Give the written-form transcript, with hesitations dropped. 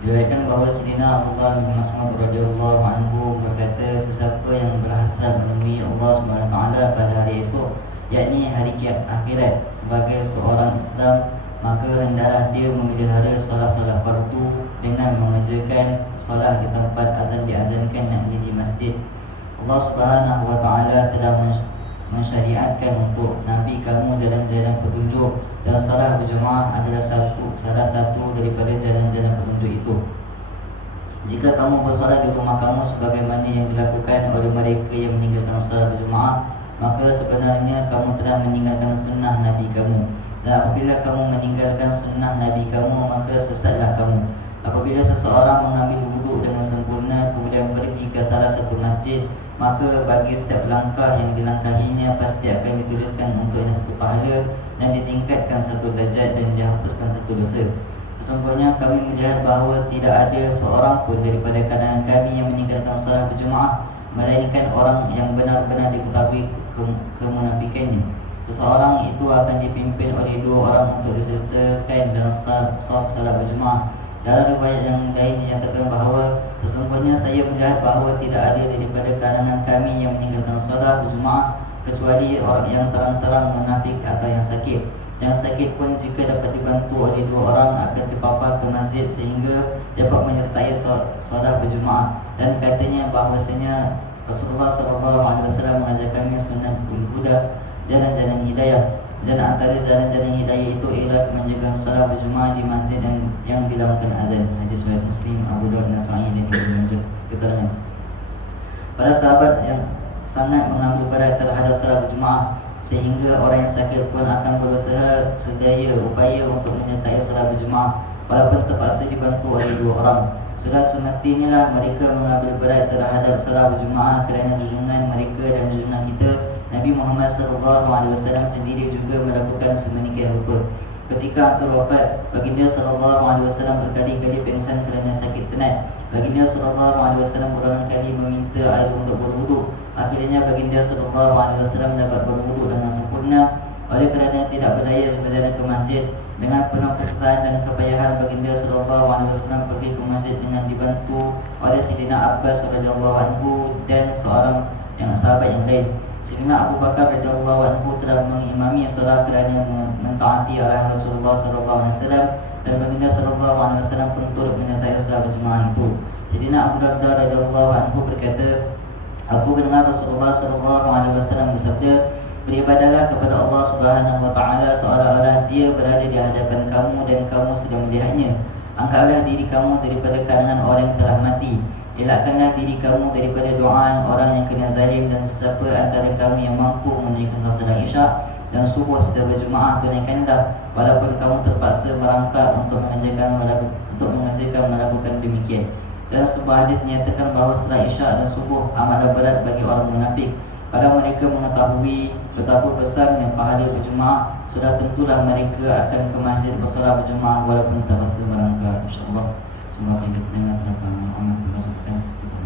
Diriwayatkan bahawa Sayyidina Abdullah bin Mas'ud radhiyallahu anhu berkata, sesiapa yang berhasrat menemui Allah Subhanahu wa taala pada hari esok, yakni hari akhirat, sebagai seorang Islam, maka hendaklah dia memelihara solat-solat fardu dengan mengerjakan solat di tempat azan diazankan, yakni di masjid. Allah Subhanahu wa taala telah mensyariatkan untuk Nabi kamu jalan-jalan petunjuk, dan salat berjemaah adalah salah satu daripada jalan-jalan petunjuk itu. Jika kamu bersolat di rumah kamu sebagaimana yang dilakukan oleh mereka yang meninggalkan salat berjemaah, maka sebenarnya kamu telah meninggalkan sunnah Nabi kamu. Dan apabila kamu meninggalkan sunnah Nabi kamu, maka sesatlah kamu. Apabila seseorang mengambil wuduk dengan sempurna kemudian pergi ke salah satu masjid, maka bagi setiap langkah yang dilangkahinya pasti akan dituliskan untuknya satu pahala, dan ditingkatkan satu derajat, dan dihapuskan satu dosa. Sesungguhnya kami melihat bahawa tidak ada seorang pun daripada kalangan kami yang meninggalkan salat berjemaah, melainkan orang yang benar-benar diketahui kemunafikannya. Seseorang itu akan dipimpin oleh dua orang untuk disertakan dalam saf salat berjemaah. Dalam riwayat yang lain dinyatakan bahawa sesungguhnya saya melihat bahawa tidak ada daripada kalangan kami yang meninggalkan salat berjemaah kecuali orang yang terang-terang munafik atau yang sakit. Yang sakit pun jika dapat dibantu oleh dua orang akan dipapah ke masjid sehingga dapat menyertai solat berjemaah. Dan katanya bahawasanya Rasulullah SAW mengajar kami sunnah huda, jalan-jalan hidayah. Dan antara jalan-jalan hidayah itu ialah menjaga solat berjemaah di masjid yang dilakukan azan. Hadis riwayat Muslim, Abu Dawud, Nasa'i dan Ibnu Majah. Keterangan para sahabat yang sangat mengambil berat terhadap salat berjemaah, sehingga orang yang sakit pun akan berusaha sedaya upaya untuk menyertai salat berjemaah walaupun terpaksa dibantu oleh dua orang. Sudah semestinya mereka mengambil berat terhadap salat berjemaah kerana junjungan mereka dan junjungan kita Nabi Muhammad SAW sendiri juga melakukan sedemikian rupa. Ketika hampir wafat, baginda SAW berkali-kali pingsan kerana sakit penat. Baginda SAW berulang kali meminta air untuk berwuduk. Akhirnya baginda SAW dapat berwuduk dengan sempurna. Oleh kerana tidak berdaya berjalan ke masjid, dengan penuh kesusahan dan kepayahan, baginda SAW pergi ke masjid dengan dibantu oleh Sayyidina Abbas radhiyallahu anhu dan seorang yang sahabat yang lain. Sayyidina Abu Bakar radhiyallahu anhu telah mengimami solat kerana mentaati arahan Rasulullah SAW, dan baginda SAW pun turut menyertai solat berjemaah itu. Sayyidina Abu Darda radhiyallahu anhu berkata, aku mendengar Rasulullah SAW bersabda, beribadahlah kepada Allah Subhanahu wa taala seolah-olah Dia berada di hadapan kamu dan kamu sedang melihatnya. Angkatlah diri kamu daripada kalangan orang yang telah mati. Elakkanlah diri kamu daripada doa orang yang kena zalim, dan sesiapa antara kamu yang mampu menunaikan salat isyak dan subuh secara berjemaah, tunaikanlah walaupun kamu terpaksa merangkak untuk mengerjakan melakukan demikian. Dan sebuah hadis menyatakan bahawa salat isyak dan subuh amatlah berat bagi orang munafik. Kalau mereka mengetahui betapa besarnya pahala berjemaah, sudah tentulah mereka akan ke masjid bersolat berjemaah walaupun terpaksa merangkak. InsyaAllah semoga kita dengar dapat amal dimasukkan kita